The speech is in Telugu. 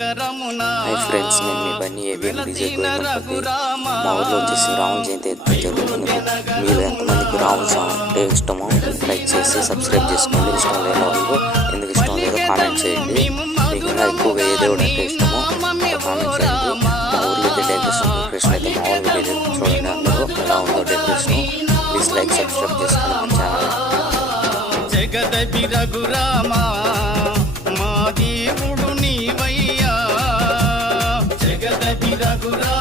హాయ్ ఫ్రెండ్స్, నేను మీ బన్నీ ఏబిఎన్ విజయ్ గోవిందపల్లి. మా ఊర్లో వచ్చేసి రాముల జయంతి జరుగుతుంది. మీరు ఎంతమందికి రాముల సాంగ్ అంటే ఇష్టమో లైక్ చేసి సబ్స్క్రైబ్ చేసుకోండి. ఇష్టం లేని వాళ్ళు ఎందుకు ఇష్టం లేదో కామెంట్ చేయండి. మీకు ఇంకా ఎక్కువగా ఏ దేవుడు అంటే ఇష్టమో కామెంట్ చేయండి. మా ఊర్లో అయితే డెకరేషన్ అయితే మామూలుగా లేదు. చూడండి అందరూ ఎలా ఉందో డెకరేషన్. ప్లీజ్ లైక్ సబ్స్క్రైబ్ చేసుకోండి మన ఛానల్. జగదపి రఘురామా మా దేవుడు నీవయ్యా, జగదపి రఘురామా.